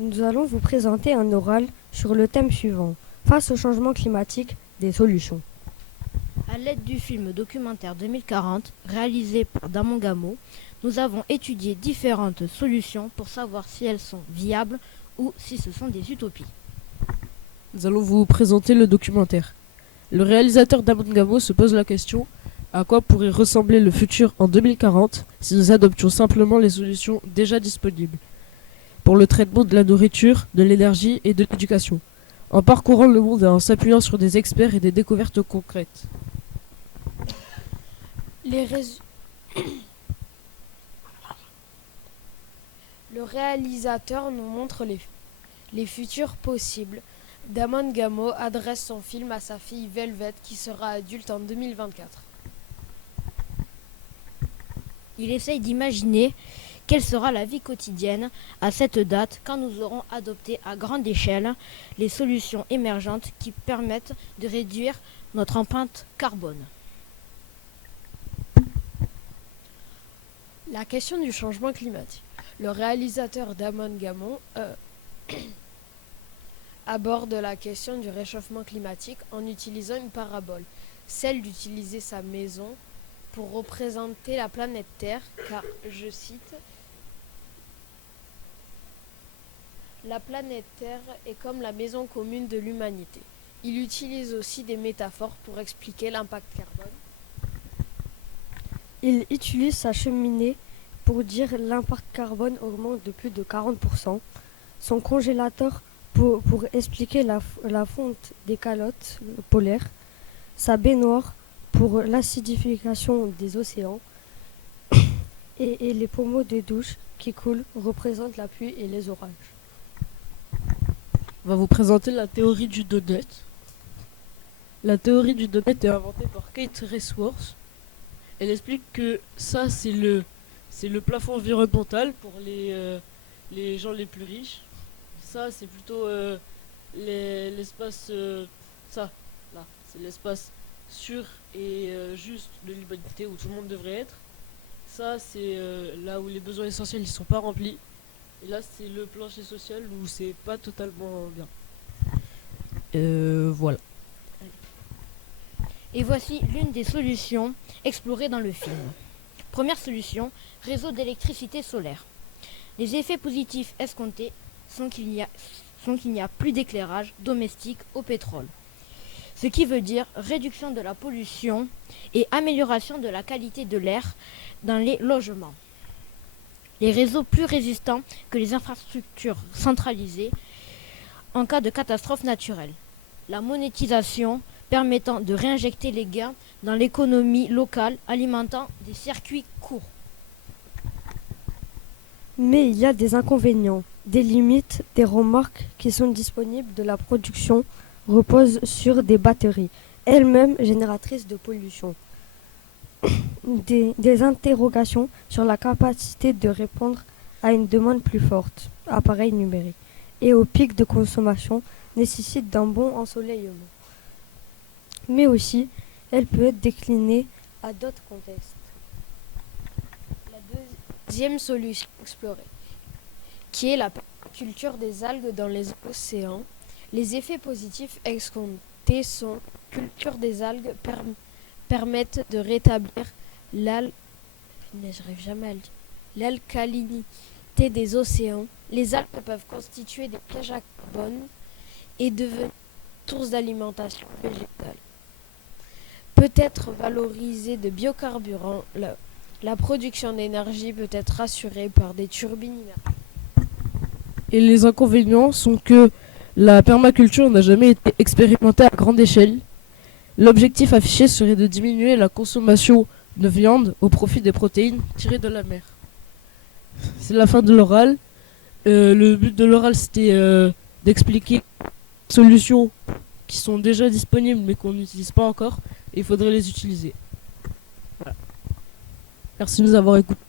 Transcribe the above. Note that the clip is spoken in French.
Nous allons vous présenter un oral sur le thème suivant. Face au changement climatique, des solutions. À l'aide du film documentaire 2040, réalisé par Damon Gamo, nous avons étudié différentes solutions pour savoir si elles sont viables ou si ce sont des utopies. Nous allons vous présenter le documentaire. Le réalisateur Damon Gamo se pose la question: à quoi pourrait ressembler le futur en 2040 si nous adoptions simplement les solutions déjà disponibles pour le traitement de la nourriture, de l'énergie et de l'éducation, en parcourant le monde et en s'appuyant sur des experts et des découvertes concrètes. Le réalisateur nous montre les futurs possibles. Damon Gamo adresse son film à sa fille Velvet qui sera adulte en 2024. Il essaye d'imaginer quelle sera la vie quotidienne à cette date quand nous aurons adopté à grande échelle les solutions émergentes qui permettent de réduire notre empreinte carbone. La question du changement climatique. Le réalisateur Damon Gamo aborde la question du réchauffement climatique en utilisant une parabole, celle d'utiliser sa maison pour représenter la planète Terre, car, je cite, la planète Terre est comme la maison commune de l'humanité. Il utilise aussi des métaphores pour expliquer l'impact carbone. Il utilise sa cheminée pour dire l'impact carbone augmente de plus de 40%, son congélateur pour expliquer la fonte des calottes polaires, sa baignoire pour l'acidification des océans et les pommeaux de douche qui coulent représentent la pluie et les orages. On va vous présenter la théorie du donut. La théorie du donut est inventée par Kate Raworth. Elle explique que ça, c'est le plafond environnemental pour les gens les plus riches. Ça, c'est plutôt l'espace. Ça, là, c'est l'espace sûr et juste de l'humanité où tout le monde devrait être. Ça, c'est là où les besoins essentiels ne sont pas remplis. Et là, c'est le plancher social où c'est pas totalement bien. Voilà. Et voici l'une des solutions explorées dans le film. Première solution, réseau d'électricité solaire. Les effets positifs escomptés sont qu'il n'y a plus d'éclairage domestique au pétrole. Ce qui veut dire réduction de la pollution et amélioration de la qualité de l'air dans les logements. Les réseaux plus résistants que les infrastructures centralisées en cas de catastrophe naturelle. La monétisation permettant de réinjecter les gains dans l'économie locale alimentant des circuits courts. Mais il y a des inconvénients, des limites, des remarques qui sont disponibles de la production reposent sur des batteries, elles-mêmes génératrices de pollution. Des interrogations sur la capacité de répondre à une demande plus forte, appareils numériques, et au pic de consommation nécessitent d'un bon ensoleillement. Mais aussi, elle peut être déclinée à d'autres contextes. La deuxième solution explorée, qui est la culture des algues dans les océans. Les effets positifs escomptés sont culture des algues permettent de rétablir l'alcalinité des océans. Les algues peuvent constituer des pièges à carbone et devenir source d'alimentation végétale. Peut être valorisée de biocarburants, la production d'énergie peut être assurée par des turbines immersives. Et les inconvénients sont que la permaculture n'a jamais été expérimentée à grande échelle. L'objectif affiché serait de diminuer la consommation de viande au profit des protéines tirées de la mer. C'est la fin de l'oral. Le but de l'oral, c'était d'expliquer des solutions qui sont déjà disponibles mais qu'on n'utilise pas encore. Et il faudrait les utiliser. Voilà. Merci de nous avoir écoutés.